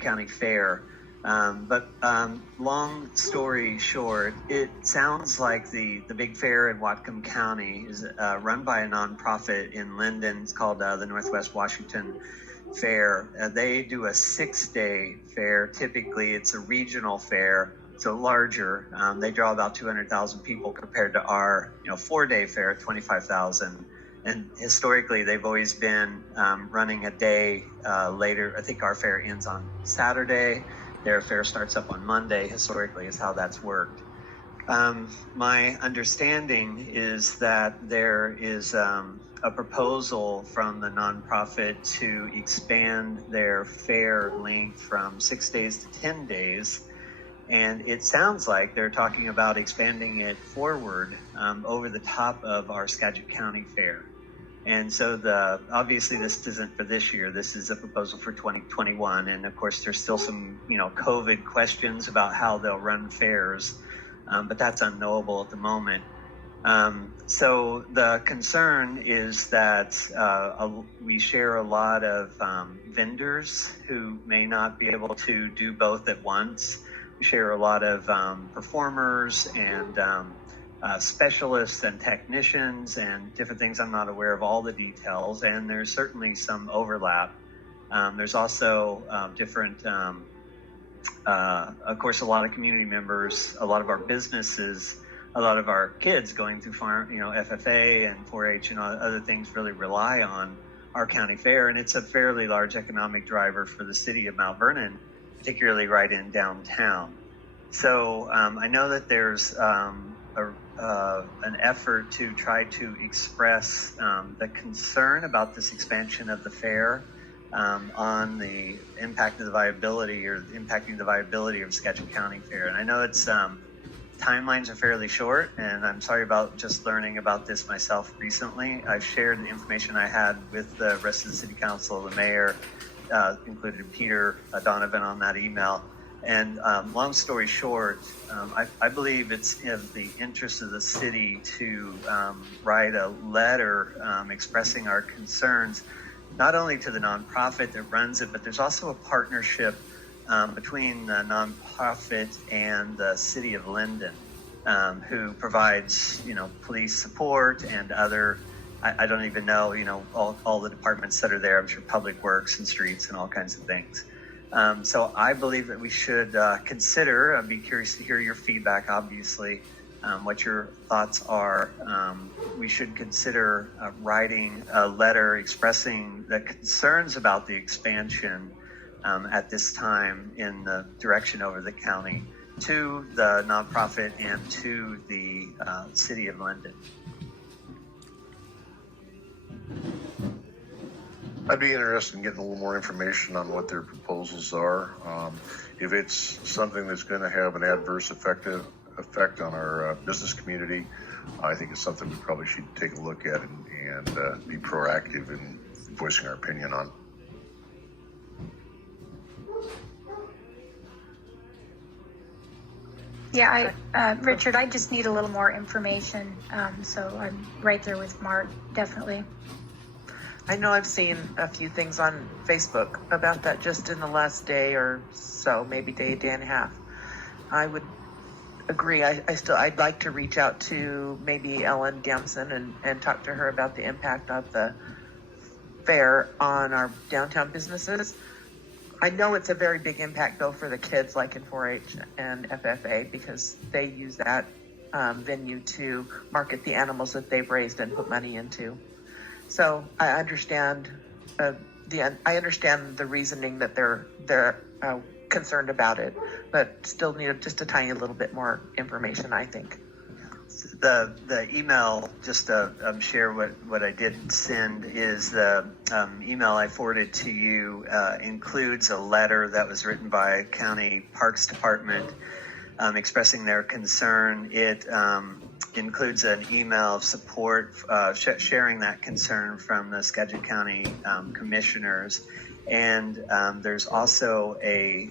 Skagit County Fair. But long story short, it sounds like the big fair in Whatcom County is run by a nonprofit in Linden. It's called the Northwest Washington Fair. They do a 6-day fair. Typically, it's a regional fair, so larger. They draw about 200,000 people compared to our 4-day fair at 25,000. And historically, they've always been running a day later. I think our fair ends on Saturday. Their fair starts up on Monday, historically, is how that's worked. My understanding is that there is a proposal from the nonprofit to expand their fair length from 6 days to 10 days. And it sounds like they're talking about expanding it forward over the top of our Skagit County Fair. And so obviously this isn't for this year. This is a proposal for 2021. And of course, there's still some, COVID questions about how they'll run fairs, but that's unknowable at the moment. So the concern is that we share a lot of vendors who may not be able to do both at once. We share a lot of performers and specialists and technicians and different things. I'm not aware of all the details, and there's certainly some overlap. There's also different, of course, a lot of community members, a lot of our businesses, a lot of our kids going through farm, FFA and 4-H and other things really rely on our county fair, and it's a fairly large economic driver for the city of Mount Vernon, particularly right in downtown. So I know that there's an effort to try to express the concern about this expansion of the fair on the impact of the viability or impacting the viability of Skagit County Fair. And I know it's timelines are fairly short, and I'm sorry about just learning about this myself recently. I've shared the information I had with the rest of the city council, the mayor, included Peter Donovan on that email. And long story short, I believe it's in the interest of the city to write a letter expressing our concerns, not only to the nonprofit that runs it, but there's also a partnership between the nonprofit and the city of Linden, who provides, police support and other, I don't even know, all the departments that are there. I'm sure Public Works and streets and all kinds of things. So I believe that we should consider, I'd be curious to hear your feedback, obviously, what your thoughts are. We should consider writing a letter expressing the concerns about the expansion at this time in the direction over the county to the nonprofit and to the city of Linden. I'd be interested in getting a little more information on what their proposals are. If it's something that's going to have an adverse effect on our business community, I think it's something we probably should take a look at and be proactive in voicing our opinion on. Yeah, Richard, I just need a little more information. So I'm right there with Mark, definitely. I know I've seen a few things on Facebook about that just in the last day or so, maybe day and a half. I would agree. I'd like to reach out to maybe Ellen Damson and talk to her about the impact of the fair on our downtown businesses. I know it's a very big impact though for the kids, like in 4-H and FFA, because they use that venue to market the animals that they've raised and put money into. So I understand the reasoning that they're concerned about it, but still need just a tiny little bit more information, I think. The email, just to share what I did send, is the email I forwarded to you includes a letter that was written by County Parks Department expressing their concern. It includes an email of support, sharing that concern from the Skagit County commissioners. And there's also a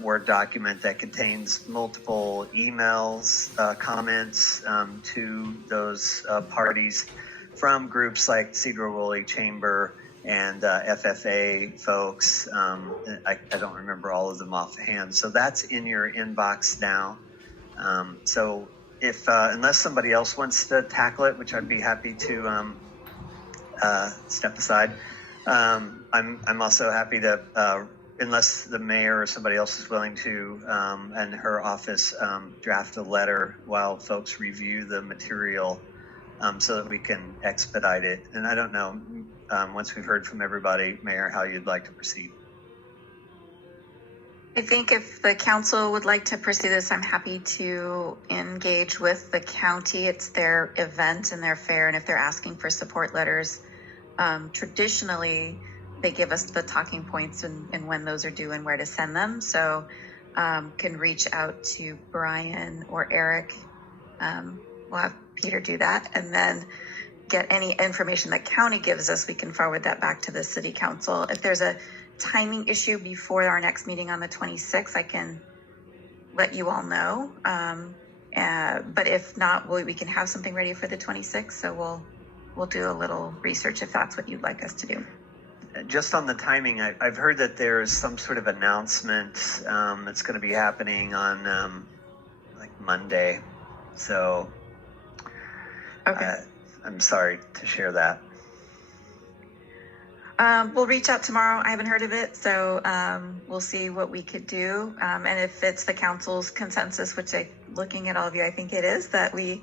Word document that contains multiple emails, comments to those parties from groups like Cedar Woolley Chamber and FFA folks. I don't remember all of them offhand. So that's in your inbox now. So if unless somebody else wants to tackle it, which I'd be happy to step aside, I'm also happy to, unless the mayor or somebody else is willing to, and her office, draft a letter while folks review the material, so that we can expedite it. And I don't know, once we've heard from everybody, Mayor, how you'd like to proceed. I think if the council would like to pursue this, I'm happy to engage with the county. It's their event and their fair, and if they're asking for support letters, traditionally they give us the talking points and when those are due and where to send them. So can reach out to Brian or Eric. We'll have Peter do that, and then get any information that county gives us. We can forward that back to the city council. If there's a timing issue before our next meeting on the 26th, I can let you all know. But if not, we can have something ready for the 26th. So we'll do a little research if that's what you'd like us to do. Just on the timing, I've heard that there's some sort of announcement that's going to be happening on like Monday. So Okay. I'm sorry to share that. We'll reach out tomorrow. I haven't heard of it, so we'll see what we could do. And if it's the council's consensus, which looking at all of you, I think it is, that we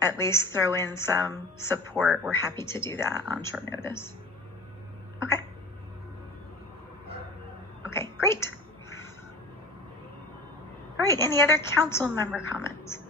at least throw in some support, we're happy to do that on short notice. Okay. Okay, great. All right, any other council member comments?